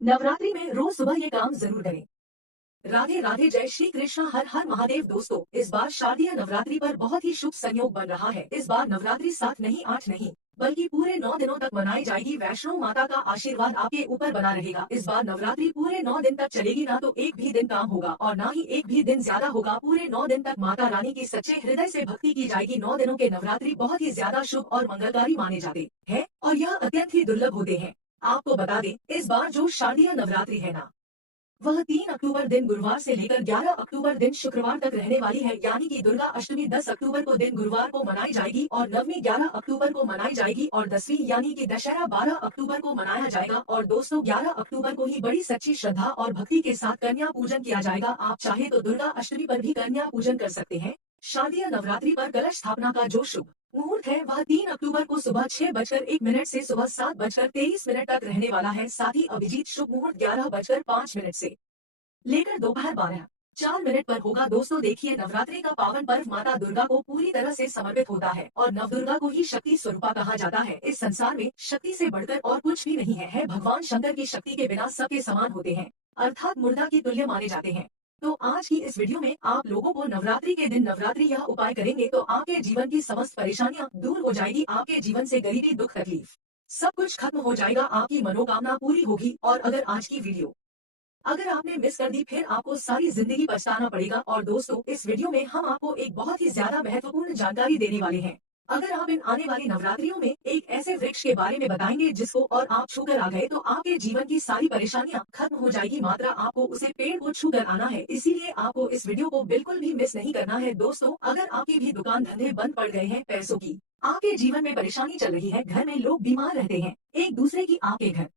नवरात्रि में रोज सुबह ये काम जरूर करें। राधे राधे, जय श्री कृष्ण, हर हर महादेव। दोस्तों, इस बार शारदीय नवरात्रि पर बहुत ही शुभ संयोग बन रहा है। इस बार नवरात्रि 7 नहीं 8 नहीं बल्कि पूरे 9 दिनों तक मनाई जाएगी। वैष्णो माता का आशीर्वाद आपके ऊपर बना रहेगा। इस बार नवरात्रि पूरे 9 दिन तक चलेगी। ना तो एक भी दिन काम होगा और ना ही एक भी दिन ज्यादा होगा। पूरे 9 दिन तक माता रानी की सच्चे हृदय से भक्ति की जाएगी। 9 दिनों के नवरात्रि बहुत ही ज्यादा शुभ और मंगलकारी माने जाते हैं और यह अत्यंत ही दुर्लभ होते हैं। आपको बता दें, इस बार जो शारदीय नवरात्रि है ना, वह 3 अक्टूबर दिन गुरुवार से लेकर 11 अक्टूबर दिन शुक्रवार तक रहने वाली है। यानी कि दुर्गा अष्टमी 10 अक्टूबर को दिन गुरुवार को मनाई जाएगी और नवमी 11 अक्टूबर को मनाई जाएगी और 10वीं यानी कि दशहरा 12 अक्टूबर को मनाया जाएगा। और दोस्तों, 11 अक्टूबर को ही बड़ी सच्ची श्रद्धा और भक्ति के साथ कन्या पूजन किया जाएगा। आप चाहे तो दुर्गा अष्टमी पर भी कन्या पूजन कर सकते हैं। शारदीय नवरात्रि पर कलश स्थापना का जो शुभ मुहूर्त है वह 3 अक्टूबर को सुबह 6:01 से सुबह 7:23 तक रहने वाला है। साथ ही अभिजीत शुभ मुहूर्त 11:05 से लेकर दोपहर 12:04 पर होगा। दोस्तों देखिए, नवरात्रि का पावन पर्व माता दुर्गा को पूरी तरह से समर्पित होता है और नवदुर्गा को ही शक्ति स्वरूपा कहा जाता है। इस संसार में शक्ति से बढ़कर और कुछ भी नहीं है। भगवान शंकर की शक्ति के बिना सबके समान होते हैं, अर्थात मुर्दा की तुल्य माने जाते हैं। तो आज की इस वीडियो में आप लोगों को नवरात्रि के दिन नवरात्रि यह उपाय करेंगे तो आपके जीवन की समस्त परेशानियां दूर हो जाएगी। आपके जीवन से गरीबी, दुख, तकलीफ सब कुछ खत्म हो जाएगा। आपकी मनोकामना पूरी होगी। और अगर आज की वीडियो अगर आपने मिस कर दी, फिर आपको सारी जिंदगी पछताना पड़ेगा। और दोस्तों, इस वीडियो में हम आपको एक बहुत ही ज्यादा महत्वपूर्ण जानकारी देने वाले हैं। अगर आप इन आने वाली नवरात्रियों में एक ऐसे वृक्ष के बारे में बताएंगे जिसको और आप छूकर आ गए तो आपके जीवन की सारी परेशानियां खत्म हो जाएगी। मात्र आपको उसे पेड़ को छू कर आना है। इसीलिए आपको इस वीडियो को बिल्कुल भी मिस नहीं करना है। दोस्तों, अगर आपकी भी दुकान धंधे बंद पड़ गए हैं, पैसों की आपके जीवन में परेशानी चल रही है, घर में लोग बीमार रहते हैं, एक दूसरे की आपके घर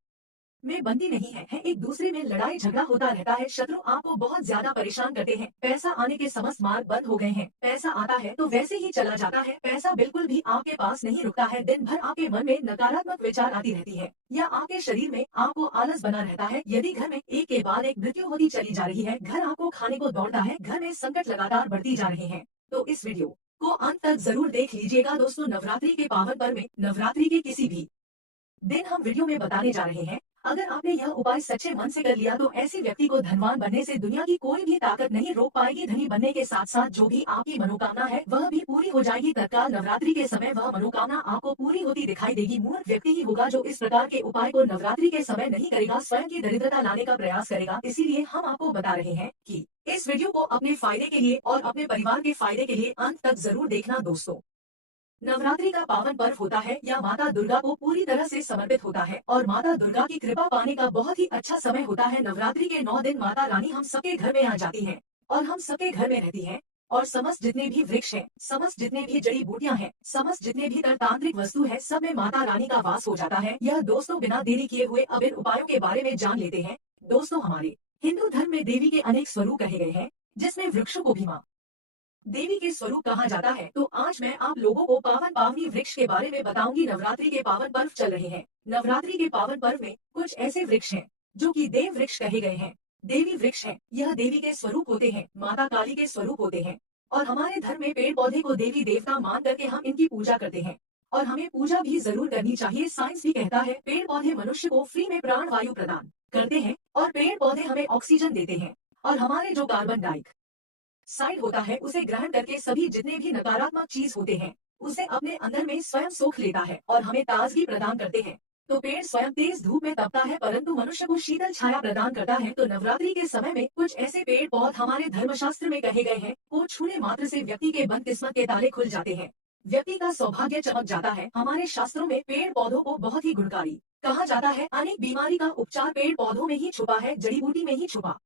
में बनती नहीं है, एक दूसरे में लड़ाई झगड़ा होता रहता है, शत्रु आपको बहुत ज्यादा परेशान करते हैं, पैसा आने के समस्त मार्ग बंद हो गए हैं, पैसा आता है तो वैसे ही चला जाता है, पैसा बिल्कुल भी आपके पास नहीं रुकता है, दिन भर आपके मन में नकारात्मक विचार आती रहती है या आपके शरीर में आपको आलस बना रहता है। यदि घर में एक के बाद एक मृत्यु होती चली जा रही है, घर आपको खाने को दौड़ता है, घर में संकट लगातार बढ़ती जा रहे हैं, तो इस वीडियो को अंत तक जरूर देख लीजिएगा। दोस्तों, नवरात्रि के पावन पर्व में नवरात्रि के किसी भी दिन हम वीडियो में बताने जा रहे हैं। अगर आपने यह उपाय सच्चे मन से कर लिया तो ऐसे व्यक्ति को धनवान बनने से दुनिया की कोई भी ताकत नहीं रोक पाएगी। धनी बनने के साथ साथ जो भी आपकी मनोकामना है वह भी पूरी हो जाएगी। तत्काल नवरात्रि के समय वह मनोकामना आपको पूरी होती दिखाई देगी। मूर्ख व्यक्ति ही होगा जो इस प्रकार के उपाय को नवरात्रि के समय नहीं करेगा, स्वयं की दरिद्रता लाने का प्रयास करेगा। इसीलिए हम आपको बता रहे हैं कि इस वीडियो को अपने फायदे के लिए और अपने परिवार के फायदे के लिए अंत तक जरूर देखना। दोस्तों, नवरात्रि का पावन पर्व होता है या माता दुर्गा को पूरी तरह से समर्पित होता है और माता दुर्गा की कृपा पाने का बहुत ही अच्छा समय होता है। नवरात्रि के 9 दिन माता रानी हम सबके घर में आ जाती हैं और हम सबके घर में रहती हैं और समस्त जितने भी वृक्ष हैं, समस्त जितने भी जड़ी बूटियां हैं, समस्त जितने भी तांत्रिक वस्तु है, सब में माता रानी का वास हो जाता है। यह दोस्तों बिना देरी किए हुए अब इन उपायों के बारे में जान लेते हैं। दोस्तों, हमारे हिंदू धर्म में देवी के अनेक स्वरूप कहे गए हैं, जिसमें वृक्षों को भी माँ देवी के स्वरूप कहा जाता है। तो आज मैं आप लोगों को पावन पावनी वृक्ष के बारे में बताऊंगी। नवरात्रि के पावन पर्व चल रहे हैं। नवरात्रि के पावन पर्व में कुछ ऐसे वृक्ष हैं जो कि देव वृक्ष कहे गए हैं, देवी वृक्ष हैं। यह देवी के स्वरूप होते हैं, माता काली के स्वरूप होते हैं और हमारे धर्म में पेड़ पौधे को देवी देवता मान करके हम इनकी पूजा करते हैं और हमें पूजा भी जरूर करनी चाहिए। साइंस भी कहता है पेड़ पौधे मनुष्य को फ्री में प्राण वायु प्रदान करते हैं और पेड़ पौधे हमें ऑक्सीजन देते हैं और हमारे जो कार्बन डाइऑक्साइड साइड होता है उसे ग्रहण करके सभी जितने भी नकारात्मक चीज होते हैं उसे अपने अंदर में स्वयं सोख लेता है और हमें ताजगी प्रदान करते हैं। तो पेड़ स्वयं तेज धूप में तपता है परंतु मनुष्य को शीतल छाया प्रदान करता है। तो नवरात्रि के समय में कुछ ऐसे पेड़ पौध हमारे धर्मशास्त्र में कहे गए हैं, को छूने मात्र से व्यक्ति के बंद किस्मत के ताले खुल जाते हैं, व्यक्ति का सौभाग्य चमक जाता है। हमारे शास्त्रों में पेड़ पौधों को बहुत ही गुणकारी कहा जाता है। अनेक बीमारी का उपचार पेड़ पौधों में ही छुपा है, जड़ी बूटी में ही छुपा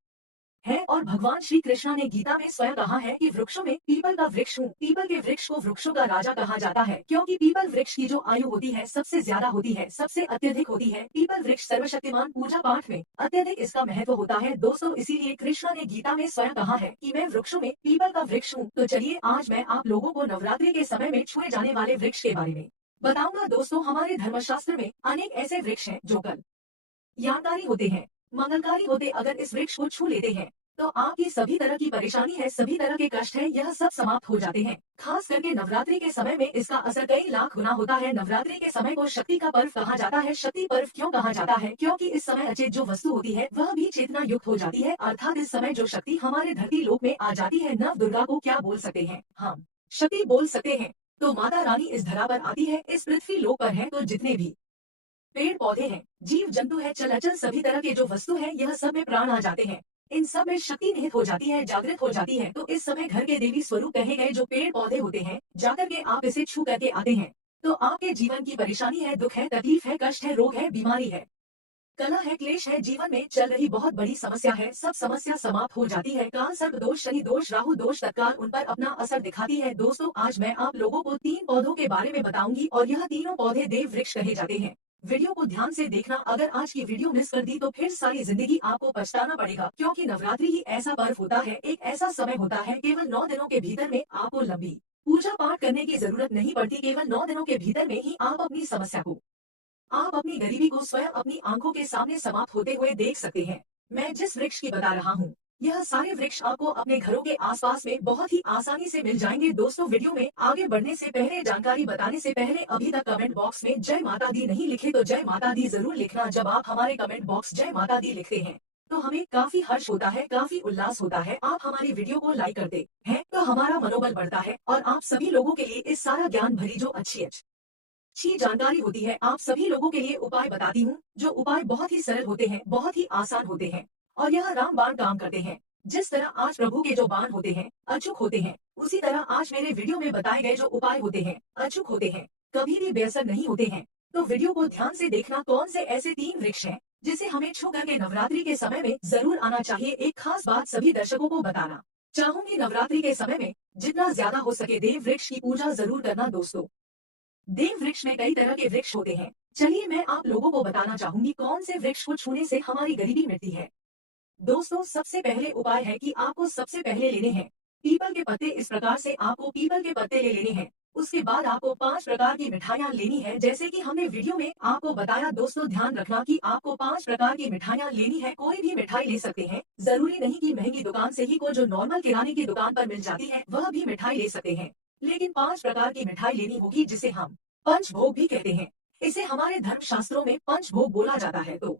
है। और भगवान श्री कृष्ण ने गीता में स्वयं कहा है कि वृक्षों में पीपल का वृक्ष हूँ। पीपल के वृक्ष को वृक्षों का राजा कहा जाता है क्योंकि पीपल वृक्ष की जो आयु होती है सबसे ज्यादा होती है, सबसे अत्यधिक होती है। पीपल वृक्ष सर्वशक्तिमान, पूजा पाठ में अत्यधिक इसका महत्व होता है। दोस्तों, इसीलिए कृष्ण ने गीता में स्वयं कहा है कि मैं वृक्षों में पीपल का वृक्ष हूँ। तो चलिए आज मैं आप लोगों को नवरात्रि के समय में छुए जाने वाले वृक्ष के बारे में बताऊंगा। दोस्तों, हमारे धर्मशास्त्र में अनेक ऐसे वृक्ष हैं जो कल्याणकारी होते हैं, मंगलकारी होते। अगर इस वृक्ष को छू लेते हैं तो आपकी सभी तरह की परेशानी है, सभी तरह के कष्ट है, यह सब समाप्त हो जाते हैं। खास करके नवरात्रि के समय में इसका असर कई लाख गुना होता है। नवरात्रि के समय को शक्ति का पर्व कहा जाता है। शक्ति पर्व क्यों कहा जाता है? क्योंकि इस समय अचेत जो वस्तु होती है वह भी चेतना युक्त हो जाती है, अर्थात इस समय जो शक्ति हमारे धरती लोक में आ जाती है। नव दुर्गा को क्या बोल सकते हैं हम? शक्ति बोल सकते हैं। तो माता रानी इस धरा पर आती है, इस पृथ्वी लोक पर है, तो जितने भी पेड़ पौधे हैं, जीव जंतु है, चल अचल सभी तरह के जो वस्तु है, यह सब में प्राण आ जाते हैं। इन सब में शक्ति निहित हो जाती है, जागृत हो जाती है। तो इस समय घर के देवी स्वरूप कहे गए जो पेड़ पौधे होते हैं, जाकर के आप इसे छू करके आते हैं, तो आपके जीवन की परेशानी है, दुख है, तकलीफ है, कष्ट है, रोग है, बीमारी है, कलह है, क्लेश है, जीवन में चल रही बहुत बड़ी समस्या है, सब समस्या समाप्त हो जाती है। काल सर्प दोष, शनि दोष, राहु दोष तत्काल उन पर अपना असर दिखाती है। दोस्तों, आज मैं आप लोगों को 3 पौधों के बारे में बताऊंगी और यह तीनों पौधे देव वृक्ष कहे जाते हैं। वीडियो को ध्यान से देखना, अगर आज की वीडियो मिस कर दी तो फिर सारी जिंदगी आपको पछताना पड़ेगा, क्योंकि नवरात्रि ही ऐसा पर्व होता है, एक ऐसा समय होता है, केवल 9 दिनों के भीतर में आपको लंबी पूजा पाठ करने की जरूरत नहीं पड़ती। केवल 9 दिनों के भीतर में ही आप अपनी समस्या को, आप अपनी गरीबी को स्वयं अपनी आंखों के सामने समाप्त होते हुए देख सकते हैं। मैं जिस वृक्ष की बता रहा हूँ, यह सारे वृक्ष आपको अपने घरों के आसपास में बहुत ही आसानी से मिल जाएंगे। दोस्तों, वीडियो में आगे बढ़ने से पहले, जानकारी बताने से पहले, अभी तक कमेंट बॉक्स में जय माता दी नहीं लिखे तो जय माता दी जरूर लिखना। जब आप हमारे कमेंट बॉक्स जय माता दी लिखते हैं तो हमें काफी हर्ष होता है, काफी उल्लास होता है। आप हमारी वीडियो को लाइक करते हैं तो हमारा मनोबल बढ़ता है और आप सभी लोगों के लिए इस सारा ज्ञान भरी जो अच्छी जानकारी होती है, आप सभी लोगों के लिए उपाय बताती हूँ, जो उपाय बहुत ही सरल होते हैं, बहुत ही आसान होते हैं और यह रामबाण काम करते हैं। जिस तरह आज प्रभु के जो बाण होते हैं, अचूक होते हैं, उसी तरह आज मेरे वीडियो में बताए गए जो उपाय होते हैं, अचूक होते हैं, कभी भी बेअसर नहीं होते हैं। तो वीडियो को ध्यान से देखना, कौन से ऐसे 3 वृक्ष हैं जिसे हमें छू करके नवरात्रि के समय में जरूर आना चाहिए। एक खास बात सभी दर्शकों को बताना चाहूंगी, नवरात्रि के समय में जितना ज्यादा हो सके देव वृक्ष की पूजा जरूर करना। दोस्तों, देव वृक्ष में कई तरह के वृक्ष होते हैं। चलिए मैं आप लोगों को बताना चाहूंगी कौन से वृक्ष को छूने से हमारी गरीबी मिटती है। दोस्तों, सबसे पहले उपाय है कि आपको सबसे पहले लेने हैं पीपल के पत्ते। इस प्रकार से आपको पीपल के पत्ते ले लेने हैं। उसके बाद आपको 5 प्रकार की मिठाइयाँ लेनी है, जैसे कि हमने वीडियो में आपको बताया। दोस्तों, ध्यान रखना कि आपको 5 प्रकार की मिठाइयाँ लेनी है। कोई भी मिठाई ले सकते हैं, जरूरी नहीं कि महंगी दुकान से ही, को जो नॉर्मल किराने की दुकान पर मिल जाती है वह भी मिठाई ले सकते हैं, लेकिन 5 प्रकार की मिठाई लेनी होगी, जिसे हम पंचभोग भी कहते हैं। इसे हमारे धर्म शास्त्रों में पंचभोग बोला जाता है। तो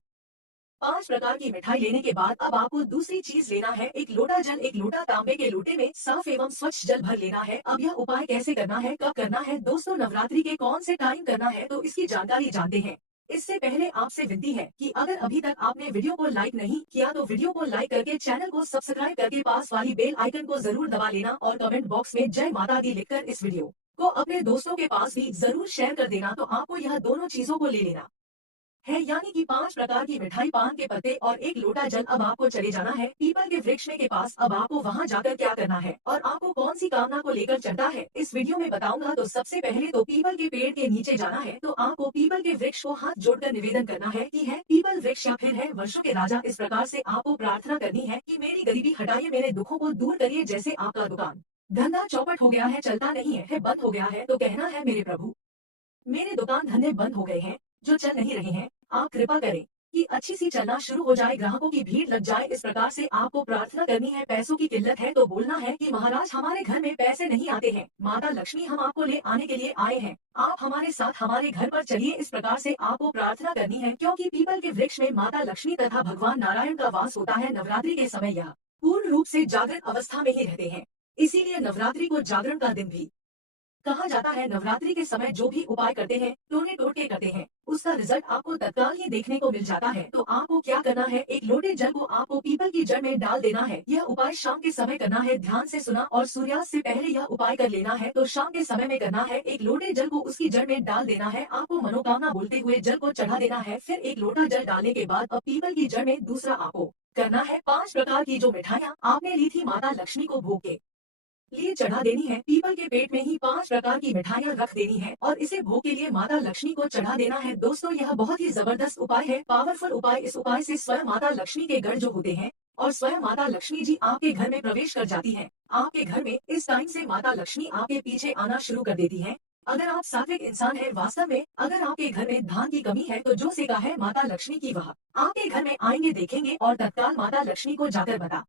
5 प्रकार की मिठाई लेने के बाद अब आपको दूसरी चीज लेना है, एक लोटा जल। एक लोटा तांबे के लोटे में साफ एवं स्वच्छ जल भर लेना है। अब यह उपाय कैसे करना है, कब करना है? दोस्तों, नवरात्रि के कौन से टाइम करना है, तो इसकी जानकारी जानते हैं। इससे पहले आपसे विनती है कि अगर अभी तक आपने वीडियो को लाइक नहीं किया तो वीडियो को लाइक करके चैनल को सब्सक्राइब करके पास वाली बेल आइकन को जरूर दबा लेना और कमेंट बॉक्स में जय माता दी लिखकर इस वीडियो को अपने दोस्तों के पास भी जरूर शेयर कर देना। तो आपको यह दोनों चीजों को ले लेना है, यानी कि 5 प्रकार की मिठाई, पान के पत्ते और एक लोटा जल। अब आपको चले जाना है पीपल के वृक्ष में के पास। अब आपको वहां जाकर क्या करना है और आपको कौन सी कामना को लेकर चढ़ना है, इस वीडियो में बताऊंगा। तो सबसे पहले तो पीपल के पेड़ के नीचे जाना है। तो आपको पीपल के वृक्ष को हाथ जोड़कर निवेदन करना है कि है पीपल वृक्ष या फिर है वर्षों के राजा, इस प्रकार से आपको प्रार्थना करनी है कि मेरी गरीबी हटाइए, मेरे दुखों को दूर करिए। जैसे आपका दुकान धंधा चौपट हो गया है, चलता नहीं है, बंद हो गया है, तो कहना है मेरे प्रभु, मेरे दुकान धंधे बंद हो गए हैं, जो चल नहीं रहे हैं, आप कृपा करें कि अच्छी सी चलना शुरू हो जाए, ग्राहकों की भीड़ लग जाए। इस प्रकार से आपको प्रार्थना करनी है। पैसों की किल्लत है तो बोलना है कि महाराज, हमारे घर में पैसे नहीं आते हैं, माता लक्ष्मी हम आपको ले आने के लिए आए हैं, आप हमारे साथ हमारे घर पर चलिए। इस प्रकार से आपको प्रार्थना करनी है, क्योंकि पीपल के वृक्ष में माता लक्ष्मी तथा भगवान नारायण का वास होता है। नवरात्रि के समय यह पूर्ण रूप से जागृत अवस्था में ही रहते हैं, इसीलिए नवरात्रि को जागरण का दिन भी कहा जाता है। नवरात्रि के समय जो भी उपाय करते हैं, टोने टोटके करते हैं, उसका रिजल्ट आपको तत्काल ही देखने को मिल जाता है। तो आपको क्या करना है, एक लोटे जल को आपको पीपल की जड़ में डाल देना है। यह उपाय शाम के समय करना है, ध्यान से सुना, और सूर्यास्त से पहले यह उपाय कर लेना है। तो शाम के समय में करना है, एक लोटे जल को उसकी जड़ में डाल देना है, आपको मनोकामना बोलते हुए जल को चढ़ा देना है। फिर एक लोटा जल डालने के बाद अब पीपल की जड़ में दूसरा आपको करना है, 5 प्रकार की जो मिठाइयाँ आपने ली थी माता लक्ष्मी को भोग के लिए चढ़ा देनी है। पीपल के पेट में ही 5 प्रकार की मिठाइयाँ रख देनी है और इसे भोग के लिए माता लक्ष्मी को चढ़ा देना है। दोस्तों, यह बहुत ही जबरदस्त उपाय है, पावरफुल उपाय। इस उपाय से स्वयं माता लक्ष्मी के गढ़ जो होते हैं और स्वयं माता लक्ष्मी जी आपके घर में प्रवेश कर जाती है। आपके घर में इस टाइम से माता लक्ष्मी आपके पीछे आना शुरू कर देती है। अगर आप सात्विक इंसान है, वास्तव में अगर आपके घर में धान की कमी है तो जो सेगा है माता लक्ष्मी की, वह आपके घर में आएंगे, देखेंगे और तत्काल माता लक्ष्मी को जाकर बता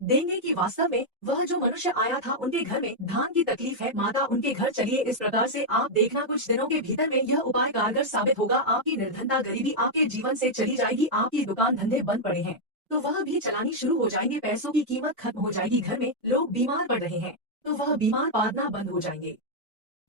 देंगे कि वास्तव में वह जो मनुष्य आया था उनके घर में धान की तकलीफ है, माता उनके घर चलिए। इस प्रकार से आप देखना कुछ दिनों के भीतर में यह उपाय कारगर साबित होगा। आपकी निर्धनता गरीबी आपके जीवन से चली जाएगी। आपकी दुकान धंधे बंद पड़े हैं तो वह भी चलानी शुरू हो जाएंगे। पैसों की कीमत खत्म हो जाएगी। घर में लोग बीमार पड़ रहे हैं तो वह बीमार पड़ना बंद हो जाएंगे।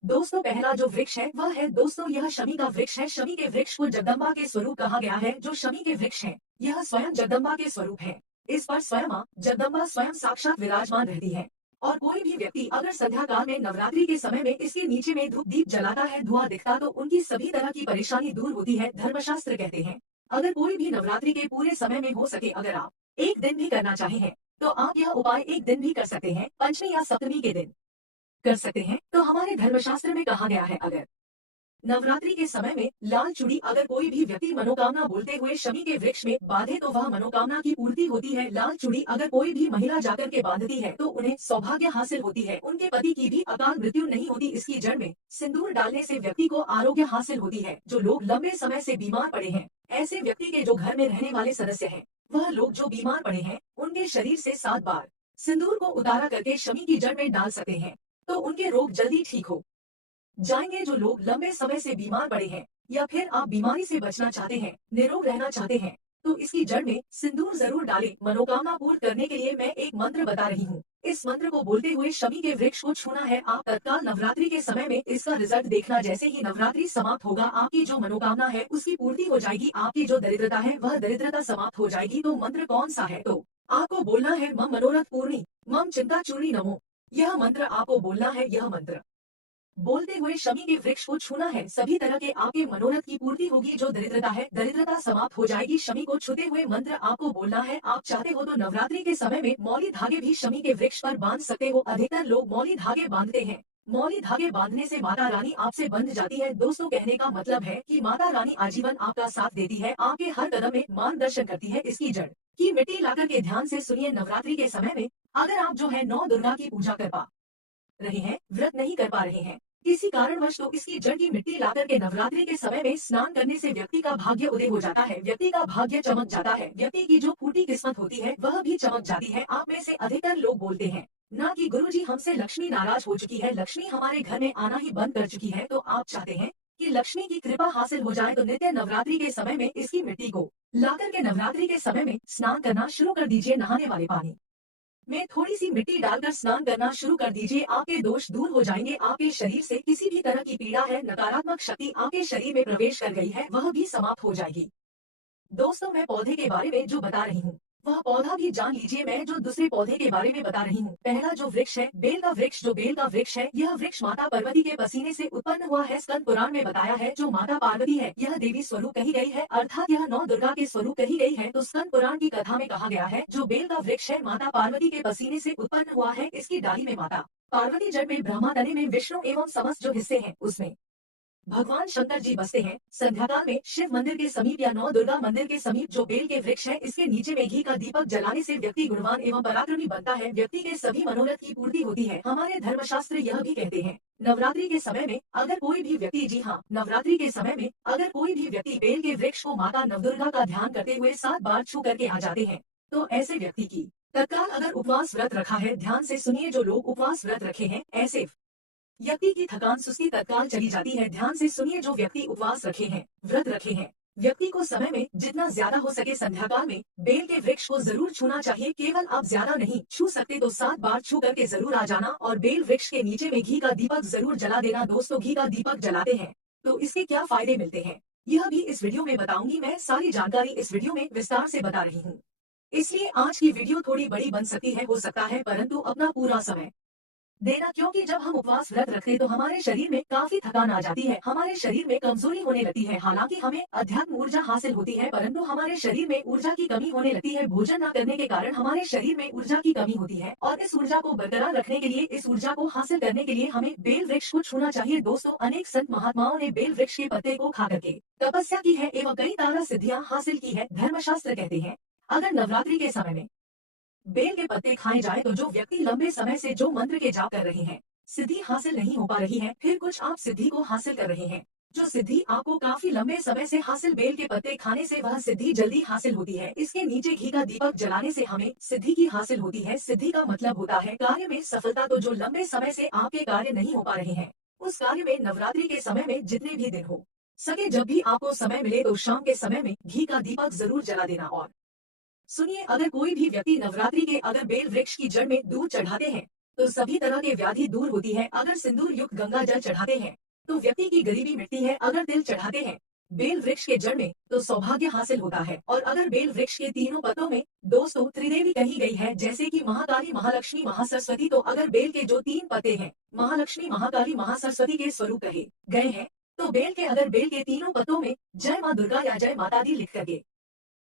दोस्तों पहला जो वृक्ष है वह है दोस्तों यह शमी का वृक्ष है। शमी के वृक्ष को जगदम्बा के स्वरूप कहा गया है। जो शमी के वृक्ष है यह स्वयं जगदम्बा के स्वरूप है। इस पर स्वयं मां जगदम्बा स्वयं साक्षात विराजमान रहती है। और कोई भी व्यक्ति अगर संध्या काल में नवरात्रि के समय में इसके नीचे में धूप दीप जलाता है, धुआं दिखता, तो उनकी सभी तरह की परेशानी दूर होती है। धर्मशास्त्र कहते हैं अगर कोई भी नवरात्रि के पूरे समय में हो सके, अगर आप एक दिन भी करना चाहे हैं तो आप यह उपाय एक दिन भी कर सकते हैं। पंचमी या सप्तमी के दिन कर सकते हैं। तो हमारे धर्मशास्त्र में कहा गया है अगर नवरात्रि के समय में लाल चूड़ी अगर कोई भी व्यक्ति मनोकामना बोलते हुए शमी के वृक्ष में बांधे तो वह मनोकामना की पूर्ति होती है। लाल चूड़ी अगर कोई भी महिला जाकर के बांधती है तो उन्हें सौभाग्य हासिल होती है। उनके पति की भी अकाल मृत्यु नहीं होती। इसकी जड़ में सिंदूर डालने से व्यक्ति को आरोग्य हासिल होती है। जो लोग लंबे समय से बीमार पड़े हैं, ऐसे व्यक्ति के जो घर में रहने वाले सदस्य हैं, वह लोग जो बीमार पड़े हैं उनके शरीर से 7 बार सिंदूर को उतारा करके शमी की जड़ में डाल सकते हैं तो उनके रोग जल्दी ठीक हो जाएंगे। जो लोग लंबे समय से बीमार पड़े हैं या फिर आप बीमारी से बचना चाहते हैं, निरोग रहना चाहते हैं, तो इसकी जड़ में सिंदूर जरूर डालें। मनोकामना पूर्ण करने के लिए मैं एक मंत्र बता रही हूँ। इस मंत्र को बोलते हुए शमी के वृक्ष को छूना है। आप तत्काल नवरात्रि के समय में इसका रिजल्ट देखना। जैसे ही नवरात्रि समाप्त होगा आपकी जो मनोकामना है उसकी पूर्ति हो जाएगी। आपकी जो दरिद्रता है वह दरिद्रता समाप्त हो जाएगी। तो मंत्र कौन सा है? तो आपको बोलना है मम मनोरथ पूर्णी मम चिंता चूर्णी नमो। यह मंत्र आपको बोलना है। यह मंत्र बोलते हुए शमी के वृक्ष को छूना है। सभी तरह के आपके मनोरथ की पूर्ति होगी। जो दरिद्रता है दरिद्रता समाप्त हो जाएगी। शमी को छूते हुए मंत्र आपको बोलना है। आप चाहते हो तो नवरात्रि के समय में मौली धागे भी शमी के वृक्ष पर बांध सकते हो। अधिकतर लोग मौली धागे बांधते हैं। मौली धागे बांधने से माता रानी आपसे बंध जाती है। दोस्तों कहने का मतलब है कि माता रानी आजीवन आपका साथ देती है, आपके हर कदम में मार्गदर्शन करती है। इसकी जड़ की मिट्टी लाकर के ध्यान से सुनिए। नवरात्रि के समय में अगर आप जो है 9 दुर्गा की पूजा कर पा रहे हैं, व्रत नहीं कर पा रहे हैं किसी कारणवश, तो इसकी जड़ की मिट्टी लाकर के नवरात्रि के समय में स्नान करने से व्यक्ति का भाग्य उदय हो जाता है। व्यक्ति का भाग्य चमक जाता है। व्यक्ति की जो फूटी किस्मत होती है वह भी चमक जाती है। आप में से अधिकतर लोग बोलते हैं ना कि गुरुजी हमसे लक्ष्मी नाराज हो चुकी है, लक्ष्मी हमारे घर में आना ही बंद कर चुकी है। तो आप चाहते हैं कि लक्ष्मी की कृपा हासिल हो जाए तो नित्य नवरात्रि के समय में इसकी मिट्टी को लाकर के नवरात्रि के समय में स्नान करना शुरू कर दीजिए। नहाने वाले पानी में थोड़ी सी मिट्टी डालकर स्नान करना शुरू कर दीजिए। आपके दोष दूर हो जाएंगे। आपके शरीर से किसी भी तरह की पीड़ा है, नकारात्मक शक्ति आपके शरीर में प्रवेश कर गई है, वह भी समाप्त हो जाएगी। दोस्तों मैं पौधे के बारे में जो बता रही हूँ वह पौधा भी जान लीजिए। मैं जो दूसरे पौधे के बारे में बता रही हूँ, पहला जो वृक्ष है बेल का वृक्ष। जो बेल का वृक्ष है यह वृक्ष माता पार्वती के पसीने से उत्पन्न हुआ है। स्कंद पुराण में बताया है जो माता पार्वती है यह देवी स्वरूप कही गई है, अर्थात यह 9 दुर्गा के स्वरूप कही गई है। तो स्कंद पुराण की कथा में कहा गया है जो बेल का वृक्ष है माता पार्वती के पसीने से उत्पन्न हुआ है। इसकी डाली में माता पार्वती, जड़ में ब्रह्मा, तने में विष्णु एवं समस्त जो हिस्से हैं उसमें भगवान शंकर जी बसते हैं। संध्याकाल में शिव मंदिर के समीप या 9 दुर्गा मंदिर के समीप जो बेल के वृक्ष है इसके नीचे में घी का दीपक जलाने से व्यक्ति गुणवान एवं पराक्रमी बनता है। व्यक्ति के सभी मनोरथ की पूर्ति होती है। हमारे धर्मशास्त्र यह भी कहते हैं नवरात्रि के समय में अगर कोई भी व्यक्ति, जी हाँ, नवरात्रि के समय में अगर कोई भी व्यक्ति बेल के वृक्ष को माता नवदुर्गा का ध्यान करते हुए 7 बार छू करके आ जाते हैं तो ऐसे व्यक्ति की तत्काल अगर उपवास व्रत रखा है, ध्यान से सुनिए, जो लोग उपवास व्रत रखे हैं ऐसे व्यक्ति की थकान सुस्ती तत्काल चली जाती है। ध्यान से सुनिए, जो व्यक्ति उपवास रखे हैं, व्रत रखे हैं, व्यक्ति को समय में जितना ज्यादा हो सके संध्याकाल में बेल के वृक्ष को जरूर छूना चाहिए। केवल आप ज्यादा नहीं छू सकते तो 7 बार छू करके जरूर आ जाना और बेल वृक्ष के नीचे में घी का दीपक जरूर जला देना। दोस्तों घी का दीपक जलाते हैं तो इसके क्या फायदे मिलते हैं यह भी इस वीडियो में बताऊंगी। मैं सारी जानकारी इस वीडियो में विस्तार से बता रही हूँ, इसलिए आज की वीडियो थोड़ी बड़ी बन सकती है, हो सकता है, परंतु अपना पूरा समय देना, क्योंकि जब हम उपवास व्रत रखते तो हमारे शरीर में काफी थकान आ जाती है, हमारे शरीर में कमजोरी होने लगती है। हालांकि हमें अध्यात्म ऊर्जा हासिल होती है परंतु हमारे शरीर में ऊर्जा की कमी होने लगती है। भोजन न करने के कारण हमारे शरीर में ऊर्जा की कमी होती है और इस ऊर्जा को बरकरार रखने के लिए, इस ऊर्जा को हासिल करने के लिए हमें बेल वृक्ष को छूना चाहिए। दोस्तों अनेक संत महात्माओं ने बेल वृक्ष के पत्ते को खा करके तपस्या की है एवं कई तारा सिद्धियां हासिल की है। धर्मशास्त्र कहते हैं अगर नवरात्रि के समय में बेल के पत्ते खाए जाए तो जो व्यक्ति लंबे समय से जो मंत्र के जाप कर रहे हैं, सिद्धि हासिल नहीं हो पा रही है, फिर कुछ आप सिद्धि को हासिल कर रहे हैं, जो सिद्धि आपको काफी लंबे समय से हासिल बेल के पत्ते खाने से वह सिद्धि जल्दी हासिल होती है। इसके नीचे घी का दीपक जलाने से हमें सिद्धि की हासिल होती है। सिद्धि का मतलब होता है कार्य में सफलता। तो जो लंबे समय से आपके कार्य नहीं हो पा रहे हैं, उस कार्य में नवरात्रि के समय में जितने भी दिन हो सके, जब भी आपको समय मिले तो शाम के समय में घी का दीपक जरूर जला देना। और सुनिए, अगर कोई भी व्यक्ति नवरात्रि के अगर बेल वृक्ष की जड़ में दूध चढ़ाते हैं तो सभी तरह के व्याधि दूर होती है। अगर सिंदूर युक्त गंगा जल चढ़ाते हैं तो व्यक्ति की गरीबी मिटती है। अगर तिल चढ़ाते हैं बेल वृक्ष के जड़ में तो सौभाग्य हासिल होता है। और अगर बेल वृक्ष के तीनों पत्तों में दोस्तों त्रिदेवी कही गई है, जैसे कि महाकाली, महालक्ष्मी, महासरस्वती, तो अगर बेल के जो तीन पत्ते हैं महालक्ष्मी, महाकाली, महासरस्वती के स्वरूप कहे गए हैं, तो बेल के तीनों पत्तों में जय माँ दुर्गा या जय माता दी लिख करके,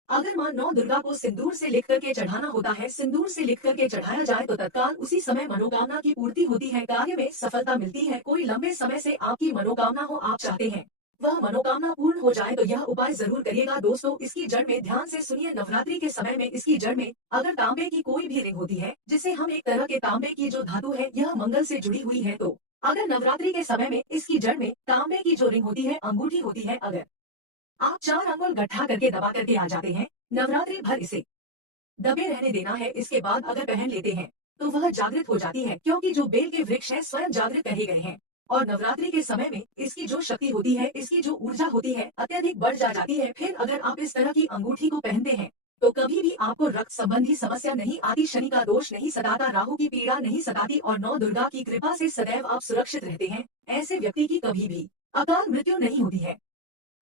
अगर माँ नौ दुर्गा को सिंदूर से लिख करके चढ़ाना होता है, सिंदूर से लिख करके चढ़ाया जाए तो तत्काल उसी समय मनोकामना की पूर्ति होती है, कार्य में सफलता मिलती है। कोई लंबे समय से आपकी मनोकामना हो, आप चाहते हैं वह मनोकामना पूर्ण हो जाए, तो यह उपाय जरूर करिएगा। दोस्तों, इसकी जड़ में ध्यान से सुनिए, नवरात्रि के समय में इसकी जड़ में अगर तांबे की कोई भी रिंग होती है, जिसे हम एक तरह के तांबे की जो धातु है यह मंगल से जुड़ी हुई है, तो अगर नवरात्रि के समय में इसकी जड़ में तांबे की जो रिंग होती है, अंगूठी होती है, अगर आप 4 अंगुल गड्ढा करके दबा करके आ जाते हैं, नवरात्रि भर इसे दबे रहने देना है। इसके बाद अगर पहन लेते हैं तो वह जागृत हो जाती है, क्योंकि जो बेल के वृक्ष है स्वयं जागृत कहे गए हैं। और नवरात्रि के समय में इसकी जो शक्ति होती है, इसकी जो ऊर्जा होती है, अत्यधिक बढ़ जाती है। फिर अगर आप इस तरह की अंगूठी को पहनते हैं तो कभी भी आपको रक्त संबंधी समस्या नहीं आती, शनि का दोष नहीं सताता, राहु की पीड़ा नहीं सताती, और नौ दुर्गा की कृपा से सदैव आप सुरक्षित रहते हैं। ऐसे व्यक्ति की कभी भी अकाल मृत्यु नहीं होती है।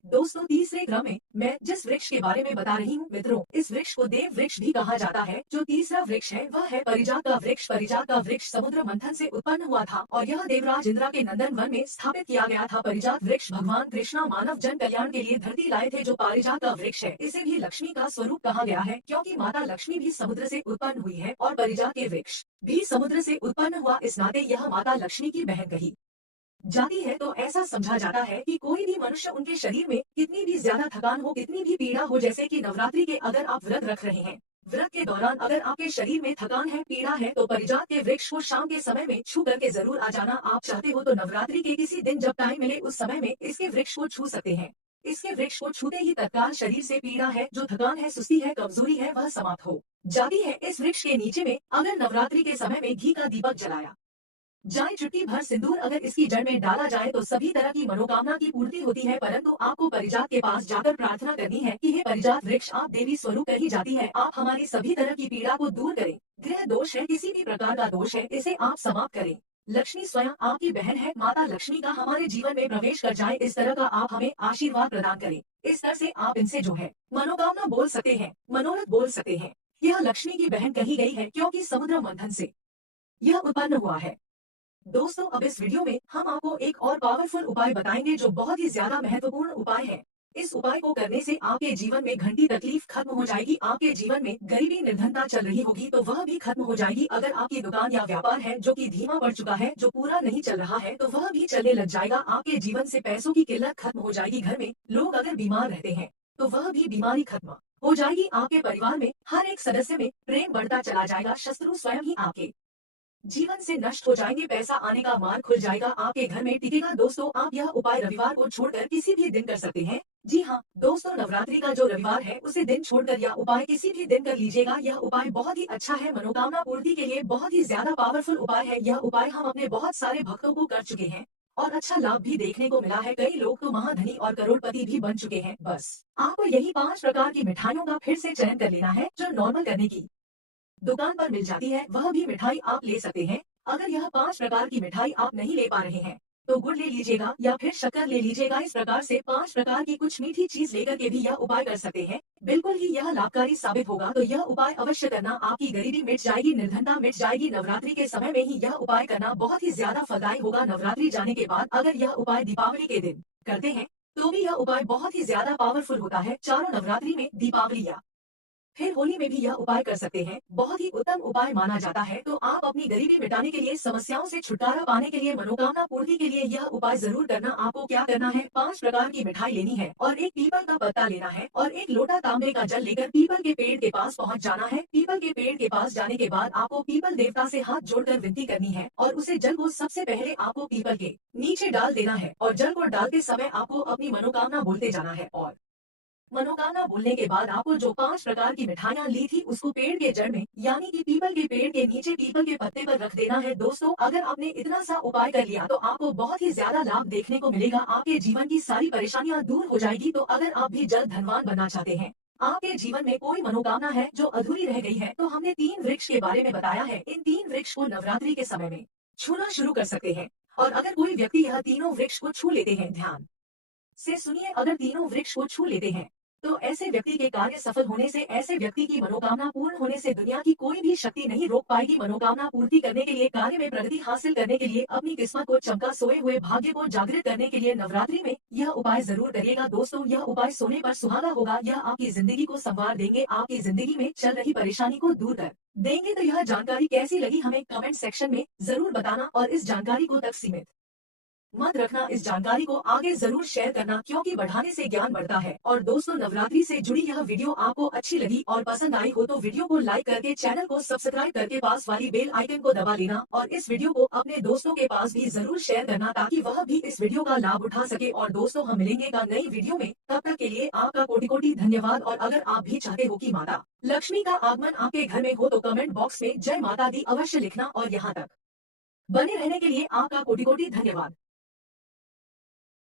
दोस्तों, तीसरे क्रम में मैं जिस वृक्ष के बारे में बता रही हूँ मित्रों, इस वृक्ष को देव वृक्ष भी कहा जाता है। जो तीसरा वृक्ष है वह है परिजात का वृक्ष। परिजात का वृक्ष समुद्र मंथन से उत्पन्न हुआ था और यह देवराज इंद्रा के नंदन वन में स्थापित किया गया था। परिजात वृक्ष भगवान कृष्णा मानव जन कल्याण के लिए धरती लाए थे। जो पारिजात का वृक्ष है इसे भी लक्ष्मी का स्वरूप कहा गया है, क्योंकि माता लक्ष्मी भी समुद्र से उत्पन्न हुई है और परिजात के वृक्ष भी समुद्र से उत्पन्न हुआ, इस नाते यह माता लक्ष्मी की बहन कही जाती है। तो ऐसा समझा जाता है कि कोई भी मनुष्य, उनके शरीर में कितनी भी ज्यादा थकान हो, कितनी भी पीड़ा हो, जैसे कि नवरात्रि के अगर आप व्रत रख रहे हैं, व्रत के दौरान अगर आपके शरीर में थकान है, पीड़ा है, तो परिजात के वृक्ष को शाम के समय में छू करके जरूर आ जाना। आप चाहते हो तो नवरात्रि के किसी दिन जब टाइम मिले उस समय में इसके वृक्ष को छू सकते हैं। इसके वृक्ष को छूते ही तत्काल शरीर से पीड़ा है, जो थकान है, सुस्ती है, कमजोरी है, वह समाप्त हो जाती है। इस वृक्ष के नीचे में अगर नवरात्रि के समय में घी का दीपक जलाया जाए, चुटकी भर सिंदूर अगर इसकी जड़ में डाला जाए तो सभी तरह की मनोकामना की पूर्ति होती है। परंतु आपको परिजात के पास जाकर प्रार्थना करनी है कि हे परिजात वृक्ष, आप देवी स्वरूप कही जाती है, आप हमारी सभी तरह की पीड़ा को दूर करें। गृह दोष है, किसी भी प्रकार का दोष है, इसे आप समाप्त करें। लक्ष्मी स्वयं आपकी बहन है, माता लक्ष्मी का हमारे जीवन में प्रवेश कर जाए, इस तरह का आप हमें आशीर्वाद प्रदान करें। इस तरह से आप इनसे जो है मनोकामना बोल सकते हैं, मनोरथ बोल सकते हैं। यह लक्ष्मी की बहन कही गई है, क्योंकि समुद्र मंथन से यह उत्पन्न हुआ है। दोस्तों, अब इस वीडियो में हम आपको एक और पावरफुल उपाय बताएंगे, जो बहुत ही ज्यादा महत्वपूर्ण उपाय है। इस उपाय को करने से आपके जीवन में घंटी तकलीफ खत्म हो जाएगी। आपके जीवन में गरीबी निर्धनता चल रही होगी तो वह भी खत्म हो जाएगी। अगर आपकी दुकान या व्यापार है जो कि धीमा पड़ चुका है, जो पूरा नहीं चल रहा है, तो वह भी चलने लग जाएगा। आपके जीवन से पैसों की किल्लत खत्म हो जाएगी। घर में लोग अगर बीमार रहते हैं तो वह भी बीमारी खत्म हो जाएगी। आपके परिवार में हर एक सदस्य में प्रेम बढ़ता चला जाएगा। शत्रु स्वयं ही आपके जीवन से नष्ट हो जाएंगे। पैसा आने का मार्ग खुल जाएगा, आपके घर में टिकेगा। दोस्तों, आप यह उपाय रविवार को छोड़कर किसी भी दिन कर सकते हैं। जी हाँ दोस्तों, नवरात्रि का जो रविवार है उसे दिन छोड़कर यह उपाय किसी भी दिन कर लीजिएगा। यह उपाय बहुत ही अच्छा है, मनोकामना पूर्ति के लिए बहुत ही ज्यादा पावरफुल उपाय है। यह उपाय हम अपने बहुत सारे भक्तों को कर चुके हैं और अच्छा लाभ भी देखने को मिला है। कई लोग तो महाधनी और करोड़पति भी बन चुके हैं। बस आपको यही 5 प्रकार की मिठाइयों का फिर से चयन कर लेना है, जो नॉर्मल करने की दुकान पर मिल जाती है, वह भी मिठाई आप ले सकते हैं। अगर यह 5 प्रकार की मिठाई आप नहीं ले पा रहे हैं तो गुड़ ले लीजिएगा या फिर शक्कर ले लीजिएगा। इस प्रकार से 5 प्रकार की कुछ मीठी चीज लेकर के भी यह उपाय कर सकते हैं। बिल्कुल ही यह लाभकारी साबित होगा। तो यह उपाय अवश्य करना, आपकी गरीबी मिट जाएगी, निर्धनता मिट जाएगी। नवरात्रि के समय में ही यह उपाय करना बहुत ही ज्यादा फलदायी होगा। नवरात्रि जाने के बाद अगर यह उपाय दीपावली के दिन करते हैं तो भी यह उपाय बहुत ही ज्यादा पावरफुल होता है। चारों नवरात्रि में दीपावली या फिर होली में भी यह उपाय कर सकते हैं, बहुत ही उत्तम उपाय माना जाता है। तो आप अपनी गरीबी मिटाने के लिए, समस्याओं से छुटकारा पाने के लिए, मनोकामना पूर्ति के लिए यह उपाय जरूर करना। आपको क्या करना है, 5 प्रकार की मिठाई लेनी है और एक पीपल का पत्ता लेना है और एक लोटा तांबे का जल लेकर पीपल के पेड़ के पास पहुंच जाना है। पीपल के पेड़ के पास जाने के बाद आपको पीपल देवता से हाथ जोड़कर विनती करनी है और उसे जल को सबसे पहले आपको पीपल के नीचे डाल देना है और जल को डालते समय आपको अपनी मनोकामना बोलते जाना है और मनोकामना बोलने के बाद आपको जो 5 प्रकार की मिठाइयाँ ली थी उसको पेड़ के जड़ में यानी कि पीपल के पेड़ के नीचे पीपल के पत्ते पर रख देना है। दोस्तों, अगर आपने इतना सा उपाय कर लिया तो आपको बहुत ही ज्यादा लाभ देखने को मिलेगा। आपके जीवन की सारी परेशानियां दूर हो जाएगी। तो अगर आप भी जल्द धनवान बनना चाहते हैं, आपके जीवन में कोई मनोकामना है जो अधूरी रह गई है, तो हमने 3 वृक्ष के बारे में बताया है। इन 3 वृक्ष को नवरात्रि के समय में छूना शुरू कर सकते हैं और अगर कोई व्यक्ति यह तीनों वृक्ष को छू लेते हैं, ध्यान से सुनिए, अगर तीनों वृक्ष को छू लेते हैं तो ऐसे व्यक्ति के कार्य सफल होने से, ऐसे व्यक्ति की मनोकामना पूर्ण होने से दुनिया की कोई भी शक्ति नहीं रोक पाएगी। मनोकामना पूर्ति करने के लिए, कार्य में प्रगति हासिल करने के लिए, अपनी किस्मत को चमका, सोए हुए भाग्य को जागृत करने के लिए नवरात्रि में यह उपाय जरूर करिएगा। दोस्तों, यह उपाय सोने पर सुहागा होगा। यह आपकी जिंदगी को संवार देंगे, आपकी जिंदगी में चल रही परेशानी को दूर कर देंगे। तो यह जानकारी कैसी लगी हमें कमेंट सेक्शन में जरूर बताना और इस जानकारी को तक सीमित मत रखना। इस जानकारी को आगे जरूर शेयर करना क्योंकि बढ़ाने से ज्ञान बढ़ता है। और दोस्तों, नवरात्रि से जुड़ी यह वीडियो आपको अच्छी लगी और पसंद आई हो तो वीडियो को लाइक करके चैनल को सब्सक्राइब करके पास वाली बेल आइकन को दबा लेना और इस वीडियो को अपने दोस्तों के पास भी जरूर शेयर करना ताकि वह भी इस वीडियो का लाभ उठा सके। और दोस्तों, हम मिलेंगे का नई वीडियो में, तब तक के लिए आपका कोटि कोटि धन्यवाद। और अगर आप भी चाहते हो कि माता लक्ष्मी का आगमन आपके घर में हो तो कमेंट बॉक्स में जय माता दी अवश्य लिखना और यहाँ तक बने रहने के लिए आपका कोटि कोटि धन्यवाद।